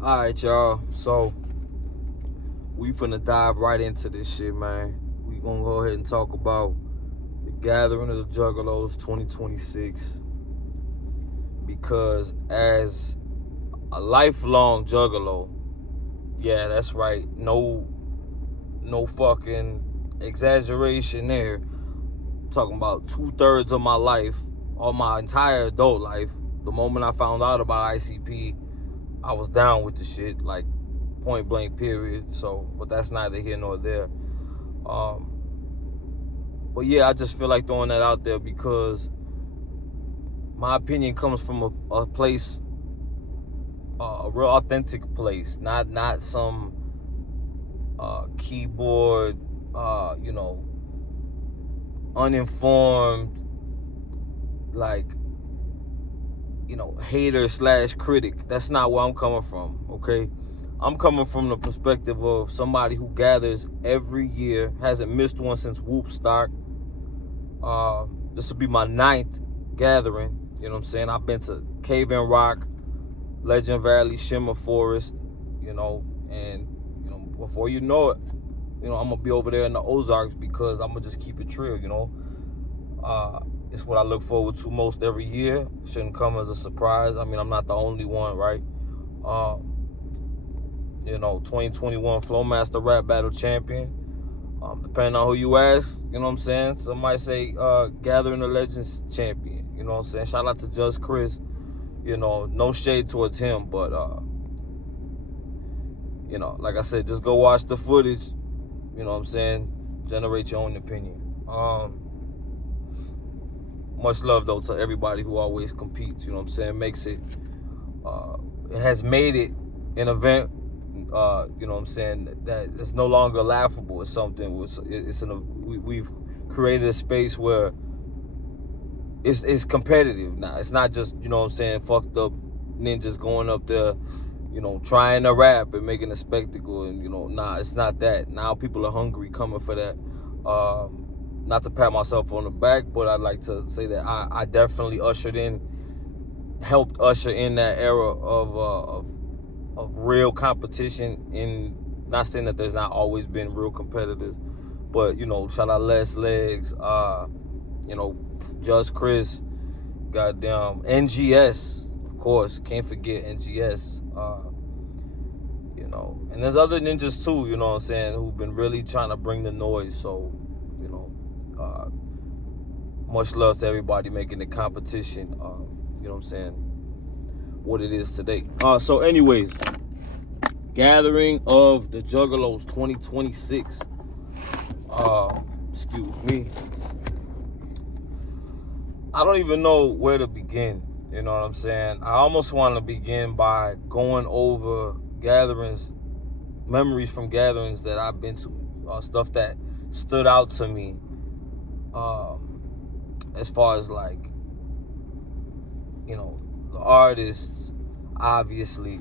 Alright, y'all. So, we finna dive right into this shit, man. We gonna go ahead and talk about the Gathering of the Juggalos 2026. Because as a lifelong juggalo, yeah, that's right. No fucking exaggeration there. I'm talking about 2/3 of my life, or my entire adult life. The moment I found out about ICP, I was down with the shit, like point blank, period. So, but that's neither here nor there. Um, but yeah, I just feel like throwing that out there because my opinion comes from a place, a real authentic place, not some keyboard, uninformed, like hater slash critic. That's not where I'm coming from. Okay, I'm coming from the perspective of somebody who gathers every year, hasn't missed one since Whoop Stock. This will be my 9th gathering. You know what I'm saying? I've been to Cave and Rock, Legend Valley, Shimmer Forest, and before you know it, I'm gonna be over there in the Ozarks because I'm gonna just keep it real. It's what I look forward to most every year. Shouldn't come as a surprise. I mean, I'm not the only one, right? 2021 Flowmaster Rap Battle Champion. Depending on who you ask, you know what I'm saying? Some might say Gathering the Legends Champion. You know what I'm saying? Shout out to Just Chris. No shade towards him, but like I said, just go watch the footage. You know what I'm saying? Generate your own opinion. Much love though to everybody who always competes. You know what I'm saying? Makes it. It has made it an event. You know what I'm saying? That it's no longer laughable. It's something. We've created a space where it's competitive now. It's not just fucked up ninjas going up there, trying to rap and making a spectacle. And it's not that. Now people are hungry, coming for that. Not to pat myself on the back, but I'd like to say that I definitely helped usher in that era of real competition. In not saying that there's not always been real competitors, but shout out Les Legs, Just Chris, goddamn NGS, of course, can't forget NGS, and there's other ninjas too, you know what I'm saying, who've been really trying to bring the noise. So, much love to everybody making the competition, you know what I'm saying, what it is today. So anyways, Gathering of the Juggalos 2026. Excuse me. I don't even know where to begin. You know what I'm saying? I almost want to begin by going over memories from gatherings that I've been to, stuff that stood out to me, as far as like, the artists, obviously,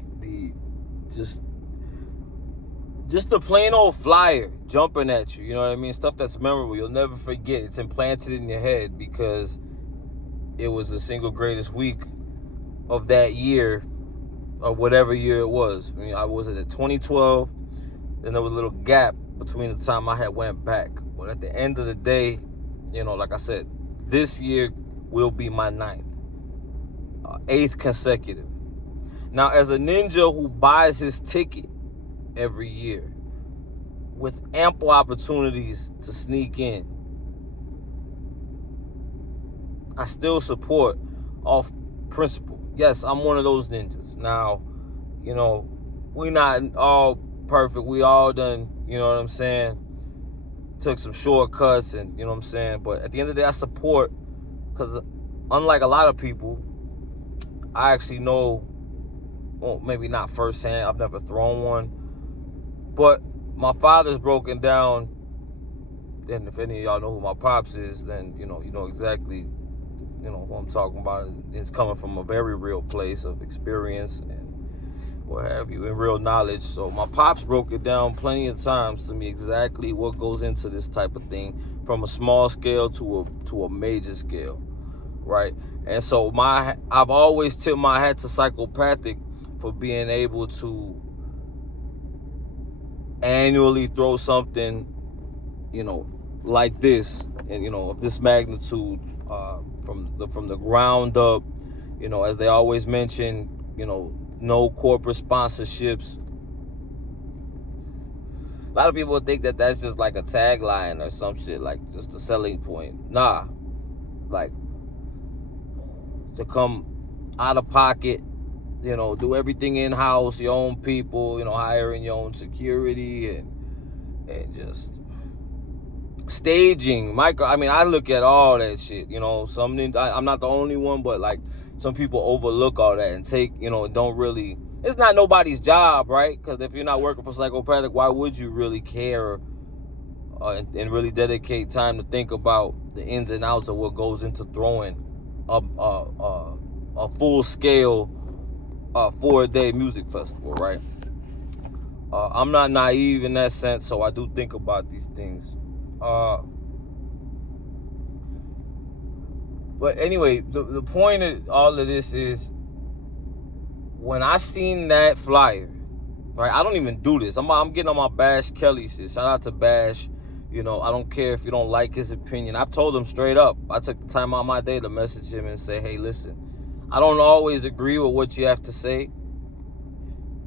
just the plain old flyer jumping at you, you know what I mean? Stuff that's memorable, you'll never forget. It's implanted in your head because it was the single greatest week of that year, or whatever year it was. I mean, I was at 2012, then there was a little gap between the time I had went back. But at the end of the day, like I said, this year will be my 8th consecutive. Now, as a ninja who buys his ticket every year with ample opportunities to sneak in, I still support off principle. Yes, I'm one of those ninjas. Now, we not all perfect. We all done, you know what I'm saying, took some shortcuts, and you know what I'm saying. But at the end of the day, I support, because unlike a lot of people, I actually know, well, maybe not firsthand, I've never thrown one, but my father's broken down. And if any of y'all know who my pops is, then you know exactly who I'm talking about. It's coming from a very real place of experience and what have you, and real knowledge. So my pops broke it down plenty of times to me exactly what goes into this type of thing, from a small scale to a major scale, right? And so I've always tipped my hat to Psychopathic for being able to annually throw something, like this, and of this magnitude, from the ground up. As they always mention, no corporate sponsorships. A lot of people think that that's just like a tagline or some shit, like just a selling point. Nah, like to come out of pocket, do everything in house, your own people, hiring your own security and just staging. I look at all that shit. I'm not the only one, but like some people overlook all that and take, don't really. It's not nobody's job, right? Because if you're not working for Psychopathic, why would you really care and really dedicate time to think about the ins and outs of what goes into throwing a full scale 4-day music festival, right? I'm not naive in that sense, so I do think about these things. But anyway, the point of all of this is, when I seen that flyer, right? I don't even do this. I'm getting on my Bash Kelly shit. Shout out to Bash. I don't care if you don't like his opinion. I've told him straight up. I took the time out of my day to message him and say, hey, listen, I don't always agree with what you have to say,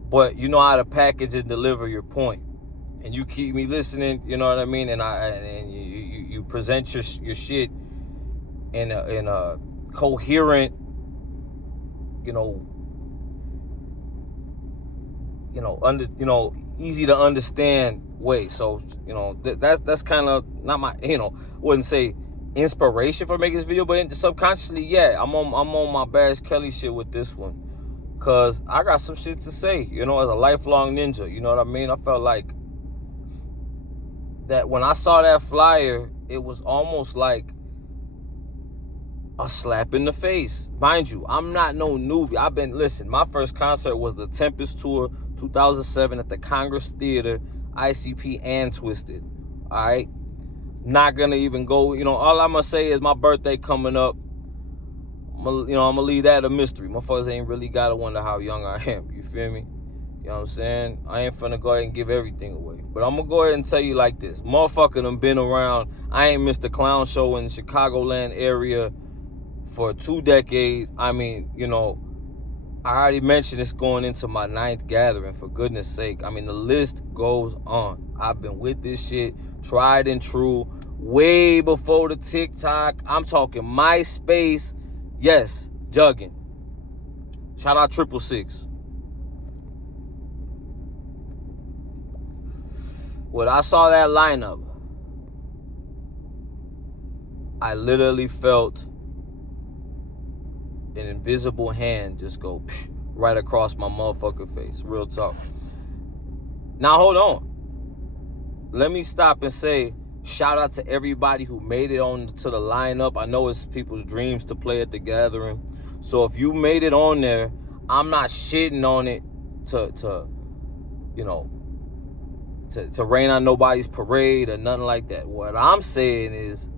but you know how to package and deliver your point. And you keep me listening, you know what I mean? And you present your shit in a coherent, easy to understand way. So, that's kind of not my, wouldn't say inspiration for making this video, but subconsciously, yeah, I'm on my Bash Kelly shit with this one, cause I got some shit to say, as a lifelong ninja. You know what I mean? I felt like that when I saw that flyer, it was almost like a slap in the face. Mind you, I'm not no newbie. My first concert was the Tempest Tour 2007 at the Congress Theater, ICP and Twisted. All right? Not gonna even go, all I'm gonna say is my birthday coming up. I'm gonna leave that a mystery. Motherfuckers ain't really gotta wonder how young I am. You feel me? You know what I'm saying? I ain't finna go ahead and give everything away. But I'm gonna go ahead and tell you like this. Motherfucker done been around. I ain't missed the clown show in the Chicagoland area for 2 decades. I already mentioned it's going into my 9th gathering, for goodness sake. The list goes on. I've been with this shit, tried and true, way before the TikTok. I'm talking MySpace. Yes, jugging. Shout out 666. When I saw that lineup, I literally felt an invisible hand just go right across my motherfucking face. Real talk. Now hold on. Let me stop and say shout out to everybody who made it on to the lineup. I know it's people's dreams to play at the gathering. So if you made it on there, I'm not shitting on it to rain on nobody's parade or nothing like that. What I'm saying is,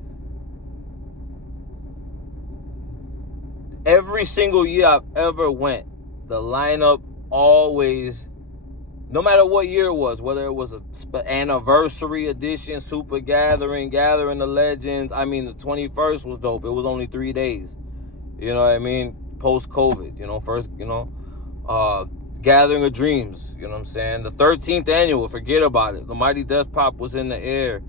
every single year I've ever went, the lineup always, no matter what year it was, whether it was a anniversary edition, super gathering the legends. The 21st was dope. It was only 3 days. You know what I mean? Post-COVID, first, Gathering of Dreams, you know what I'm saying? The 13th annual, forget about it. The Mighty Death Pop was in the air,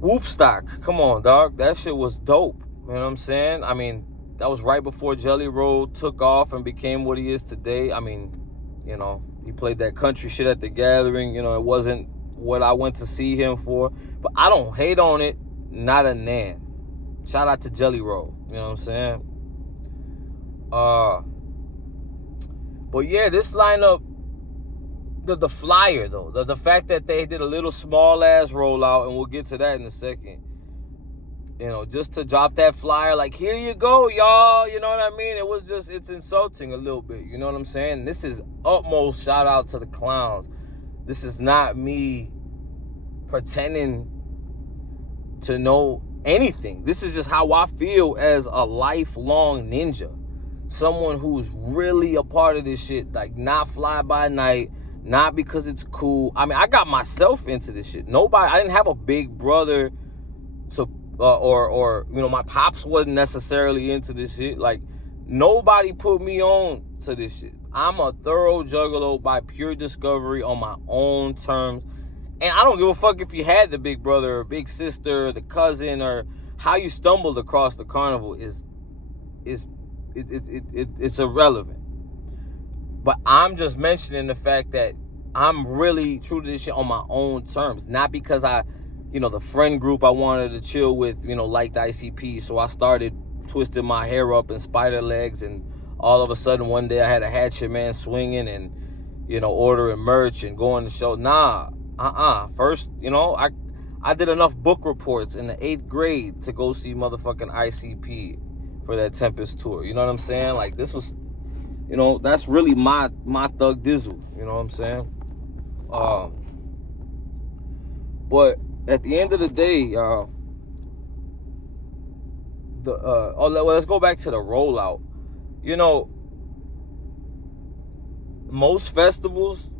Whoopstock, come on, dog. That shit was dope. You know what I'm saying? That was right before Jelly Roll took off and became what he is today. He played that country shit at the gathering. It wasn't what I went to see him for. But I don't hate on it, not a nan. Shout out to Jelly Roll. You know what I'm saying? But yeah, this lineup, the flyer though, the fact that they did a little small ass rollout, and we'll get to that in a second. Just to drop that flyer, like, here you go, y'all. You know what I mean? It's insulting a little bit. You know what I'm saying? This is utmost shout out to the clowns. This is not me pretending to know anything. This is just how I feel as a lifelong ninja. Someone who's really a part of this shit, like not fly by night, not because it's cool. I mean, I got myself into this shit. I didn't have a big brother to, or my pops wasn't necessarily into this shit. Like, nobody put me on to this shit. I'm a thorough juggalo by pure discovery on my own terms. And I don't give a fuck if you had the big brother or big sister or the cousin, or how you stumbled across the carnival it's irrelevant. But I'm just mentioning the fact that I'm really true to this shit on my own terms. Not because the friend group I wanted to chill with, liked ICP. So I started twisting my hair up in spider legs, and all of a sudden one day I had a hatchet man swinging and, ordering merch and going to show. Nah, First, I did enough book reports in the 8th grade to go see motherfucking ICP for that Tempest tour. You know what I'm saying? Like, this was, that's really my thug dizzle. You know what I'm saying? But at the end of the day, y'all, let's go back to the rollout. Most festivals,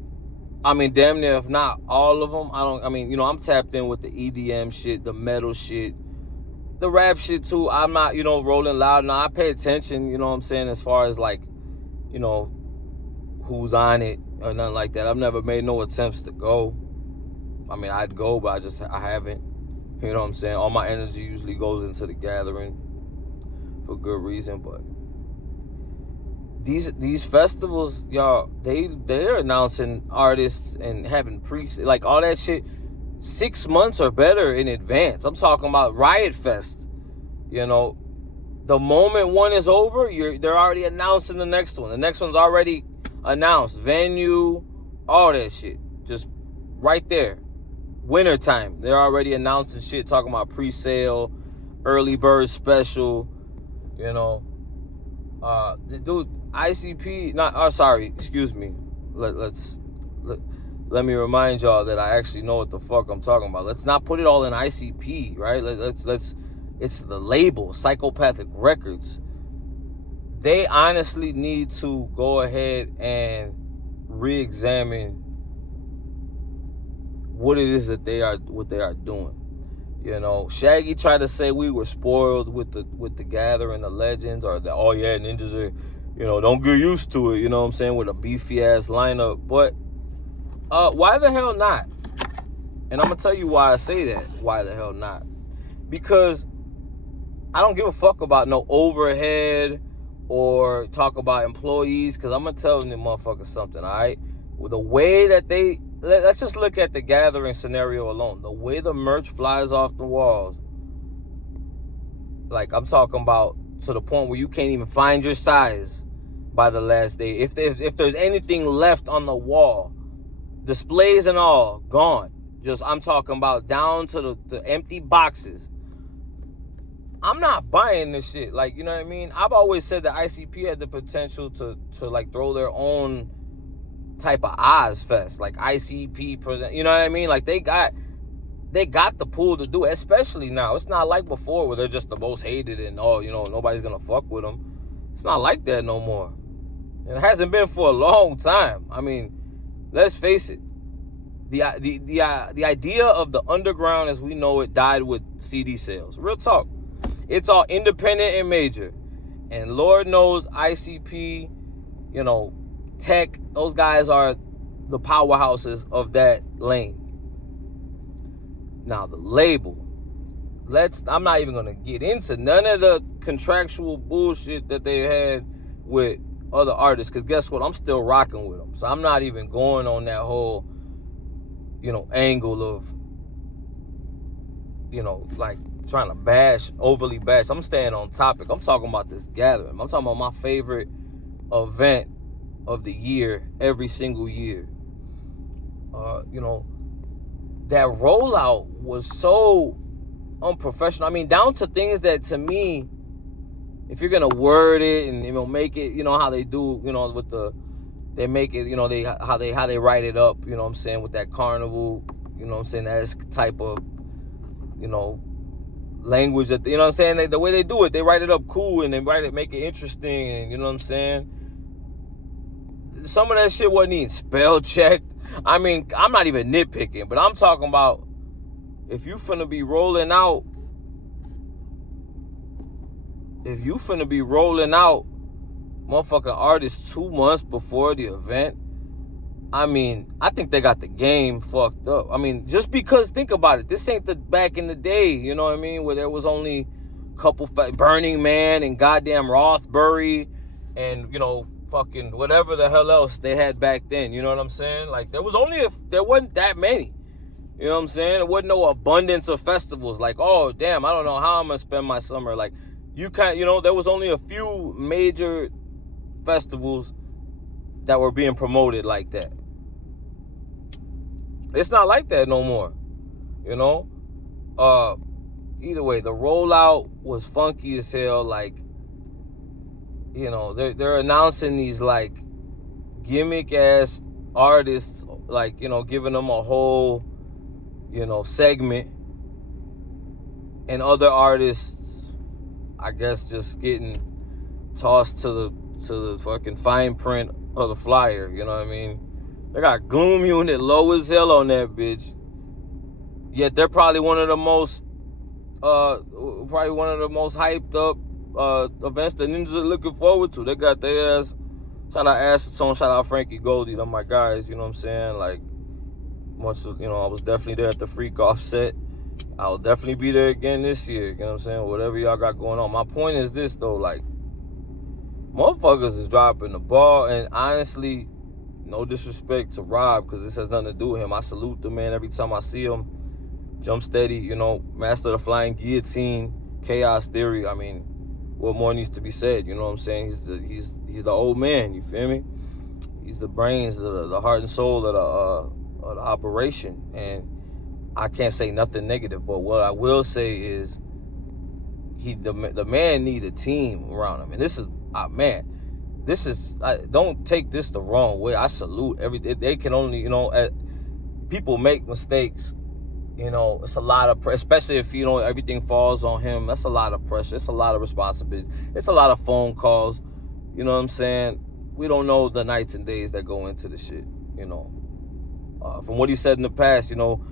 damn near, if not all of them, I'm tapped in with the EDM shit, the metal shit, the rap shit too. I'm not, rolling loud. Now, I pay attention, you know what I'm saying, as far as like, who's on it or nothing like that. I've never made no attempts to go. I'd go, but I haven't. You know what I'm saying? All my energy usually goes into the gathering for good reason, but these festivals, y'all, they're announcing artists and having like all that shit 6 months or better in advance. I'm talking about Riot Fest. The moment one is over, they're already announcing the next one. The next one's already announced, venue, all that shit, just right there. Wintertime, they're already announcing shit, talking about pre-sale, early bird special. The dude ICP, excuse me. Let me remind y'all that I actually know what the fuck I'm talking about. Let's not put it all in ICP, right? It's the label, Psychopathic Records. They honestly need to go ahead and re-examine what it is that they are doing. Shaggy tried to say we were spoiled with the Gathering of Legends, or ninjas are, don't get used to it, what I'm saying, with a beefy ass lineup. But why the hell not? And I'm gonna tell you why I say that. Why the hell not? Because I don't give a fuck about no overhead or talk about employees, because I'm gonna tell them motherfuckers something, all right? With the way that let's just look at the gathering scenario alone. The way the merch flies off the walls, like, I'm talking about to the point where you can't even find your size by the last day. If there's anything left on the wall, displays and all, gone. I'm talking about down to the empty boxes. I'm not buying this shit. Like, you know what I mean? I've always said that ICP had the potential to like throw their own type of Oz Fest, like ICP present. You know what I mean? Like, they got the pool to do it, especially now. It's not like before where they're just the most hated and nobody's gonna fuck with them. It's not like that no more. It hasn't been for a long time. Let's face it. The idea of the underground as we know it died with CD sales. Real talk. It's all independent and major. And Lord knows ICP, Tech, those guys are the powerhouses of that lane. Now, the label. I'm not even going to get into none of the contractual bullshit that they had with other artists, because guess what? I'm still rocking with them. So I'm not even going on that whole, angle of, like, trying to overly bash. I'm staying on topic. I'm talking about this gathering. I'm talking about my favorite event of the year, every single year. That rollout was so unprofessional. Down to things that, to me, if you're gonna word it and make it, how they do, they make it, how they write it up, what I'm saying, with that carnival, what I'm saying, that type of, language that, you know what I'm saying? The way they do it, they write it up cool and they make it interesting, and you know what I'm saying? Some of that shit wasn't even spell checked. I mean, I'm not even nitpicking, but I'm talking about if you finna be rolling out motherfucking artists 2 months before the event, I mean, I think they got the game fucked up. I mean, just because, think about it, this ain't the back in the day, you know what I mean, where there was only a couple Burning Man and goddamn Rothbury and, you know, fucking whatever the hell else they had back then, you know what I'm saying? Like, there wasn't that many, you know what I'm saying? There wasn't no abundance of festivals. Like, oh, damn, I don't know how I'm gonna spend my summer. Like, you know, there was only a few major festivals that were being promoted like that. It's not like that no more, you know? Either way, the rollout was funky as hell. Like, you know, they're announcing these, like, gimmick-ass artists, like, you know, giving them a whole, you know, segment. And other artists, I guess, just getting tossed to the fucking fine print of the flyer, you know what I mean? They got Gloom Unit low as hell on that bitch. Yet they're probably one of the most hyped up events that ninjas are looking forward to. They got their ass. Shout out Acetone, shout out Frankie Goldie, they're my guys, you know what I'm saying? Like, you know, I was definitely there at the Freak Offset. I'll definitely be there again this year, you know what I'm saying? Whatever y'all got going on. My point is this, though, like, motherfuckers is dropping the ball, and honestly, no disrespect to Rob, because this has nothing to do with him. I salute the man every time I see him. Jump steady, you know, master of the flying guillotine, chaos theory. I mean, what more needs to be said? You know what I'm saying? He's the old man. You feel me? He's the brains, the heart and soul of the operation. And I can't say nothing negative, but what I will say is the man need a team around him, and this is don't take this the wrong way. I salute they can only, you know, people make mistakes, you know. It's a lot of pressure, especially if, you know, everything falls on him. That's a lot of pressure. It's a lot of responsibility. It's a lot of phone calls, you know what I'm saying? We don't know the nights and days that go into the shit, you know. From what he said in the past, you know,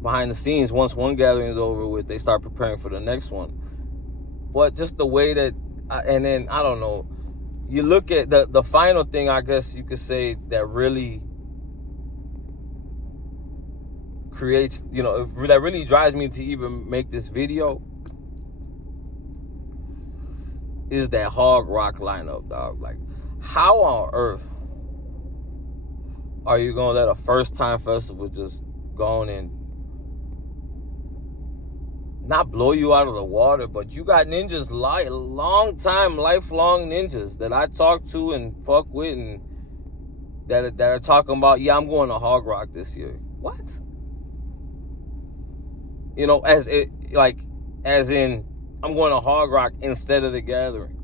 behind the scenes, once one gathering is over with, they start preparing for the next one. But just the way that, and then, I don't know, you look at the final thing, I guess you could say, that really creates, you know, that really drives me to even make this video, is that Hog Rock lineup, dog. Like, how on earth are you gonna let a first time festival just go on and not blow you out of the water? But you got ninjas, long time, lifelong ninjas that I talk to and fuck with, and that are talking about, yeah, I'm going to Hog Rock this year. What? You know, as in, I'm going to Hog Rock instead of the Gathering.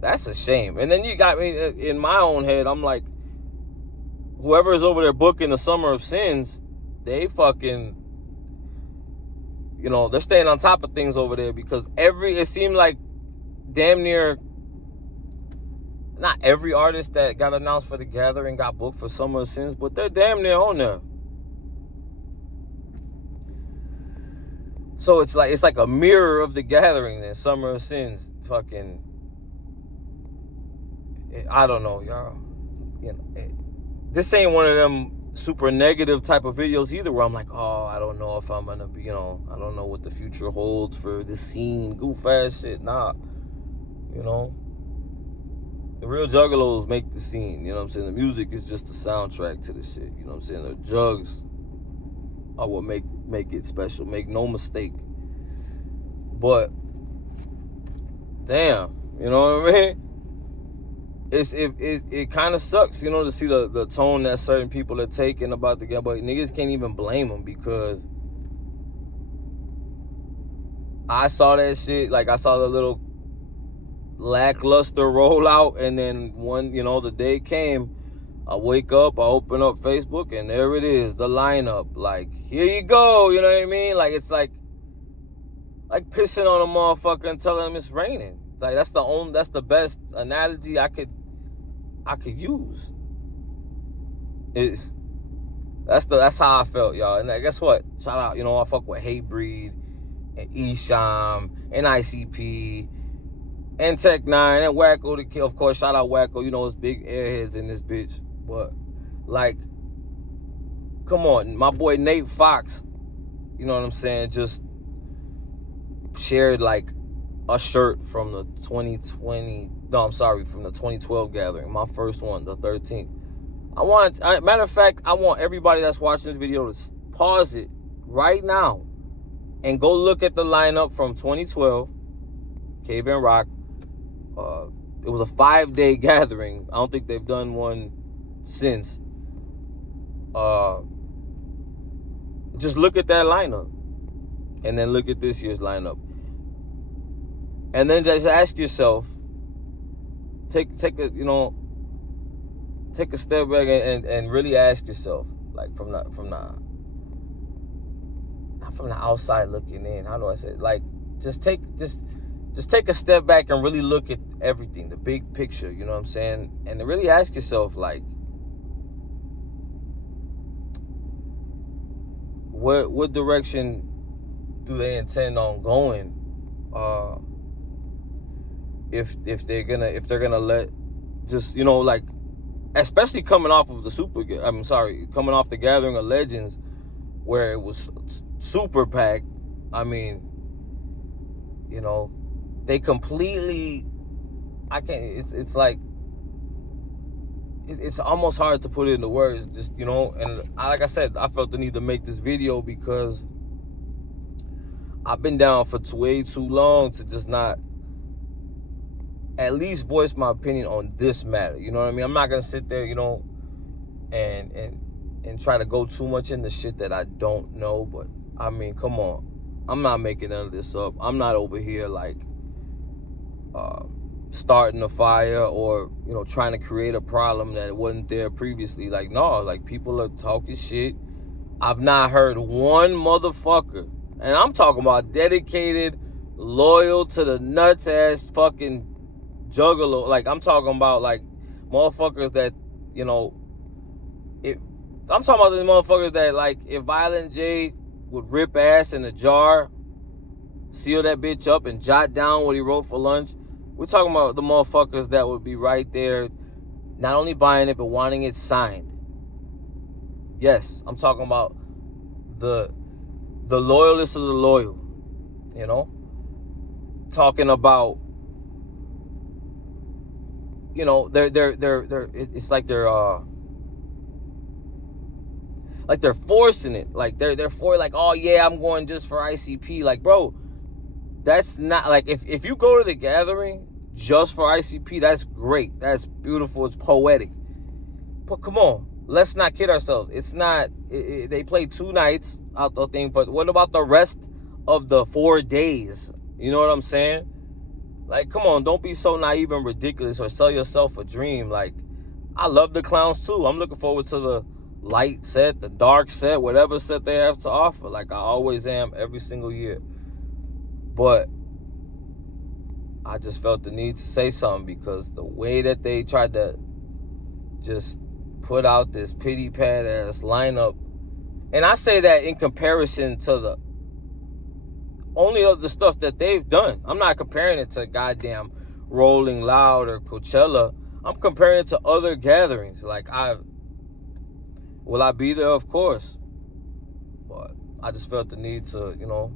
That's a shame. And then you got me in my own head. I'm like, whoever is over there booking the Summer of Sins, they fucking, you know, they're staying on top of things over there, because it seemed like damn near, not every artist that got announced for the Gathering got booked for Summer of Sins, but they're damn near on there. So it's like a mirror of the Gathering then, Summer of Sins. Fucking, I don't know, y'all. You know, this ain't one of them super negative type of videos either, where I'm like, oh, I don't know if I'm gonna be, you know, I don't know what the future holds for this scene, goof ass shit. Nah, you know, the real juggalos make the scene, you know what I'm saying? The music is just the soundtrack to the shit, you know what I'm saying? The jugs are what make it special, make no mistake. But damn, you know what I mean? It kind of sucks, you know, to see the tone that certain people are taking about the game, but niggas can't even blame them, because I saw that shit. Like, I saw the little lackluster rollout, and then the day came, I wake up, I open up Facebook, and there it is, the lineup. Like, here you go, you know what I mean? Like, it's like, like pissing on a motherfucker and telling him it's raining. Like that's the best analogy I could use. That's how I felt, y'all. And guess what? Shout out, I fuck with Hatebreed and Esham and ICP and Tech 9 and Wacko the Kid. Of course, shout out Wacko. It's big airheads in this bitch. But like, come on, my boy Nate Fox, you know what I'm saying, just shared like a shirt from the 2012 gathering, my first one, the 13th. Matter of fact, I want everybody that's watching this video to pause it right now and go look at the lineup from 2012, Cave and Rock. It was a 5-day gathering. I don't think they've done one since. Just look at that lineup, and then look at this year's lineup, and then just ask yourself, take a step back and really ask yourself, like not from the outside looking in. How do I say it? Like just take a step back and really look at everything, the big picture. You know what I'm saying? And really ask yourself, like, what direction do they intend on going? If they're gonna let just like, especially coming off of coming off the Gathering of Legends, where it was super packed. I mean, they completely, it's like, it's almost hard to put it into words, just, and like I said, I felt the need to make this video because I've been down for way too long to just not at least voice my opinion on this matter. You know what I mean? I'm not gonna sit there, and try to go too much into shit that I don't know. But I mean, come on, I'm not making none of this up. I'm not over here like starting a fire or trying to create a problem that wasn't there previously. Like, no, like, people are talking shit. I've not heard one motherfucker, and I'm talking about dedicated, loyal to the nuts ass fucking juggalo. Like, I'm talking about like motherfuckers that I'm talking about the motherfuckers that, like, if Violent J would rip ass in a jar, seal that bitch up, and jot down what he wrote for lunch. We're talking about the motherfuckers that would be right there, not only buying it, but wanting it signed. Yes, I'm talking about the loyalists of the loyal, talking about, it's like they're forcing it. Like they're for, like, oh yeah, I'm going just for ICP. Like, bro, that's not, like, if you go to the gathering just for ICP, that's great, that's beautiful, it's poetic. But come on, let's not kid ourselves. It's not. They play 2 nights out the thing, but what about the rest of the 4 days? You know what I'm saying? Like, come on, don't be so naive and ridiculous or sell yourself a dream. Like, I love the clowns too. I'm looking forward to the light set, the dark set, whatever set they have to offer. Like I always am every single year. But I just felt the need to say something because the way that they tried to just put out this pity pat ass lineup, and I say that in comparison to the only of the stuff that they've done. I'm not comparing it to goddamn Rolling Loud or Coachella. I'm comparing it to other gatherings. Like, will I be there? Of course. But I just felt the need to,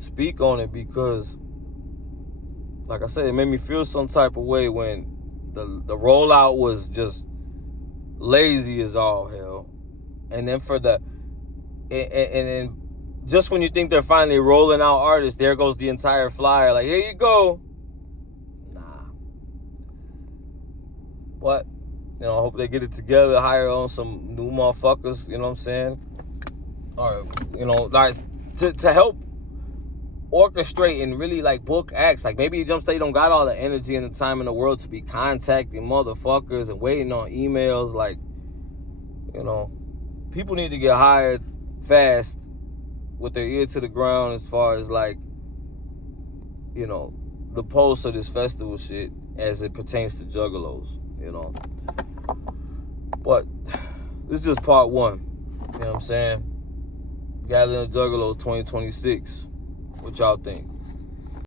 speak on it because, like I said, it made me feel some type of way when the rollout was just lazy as all hell. And then and then just when you think they're finally rolling out artists, there goes the entire flyer. Like, here you go. Nah. But, I hope they get it together, hire on some new motherfuckers, you know what I'm saying? Or, like, to help orchestrate and really, like, book acts. Like, maybe Jump State don't got all the energy and the time in the world to be contacting motherfuckers and waiting on emails. Like, people need to get hired fast with their ear to the ground as far as like, you know, the pulse of this festival shit as it pertains to juggalos, you know. But this is just part one. You know what I'm saying? Gathering of Juggalos 2026. What y'all think?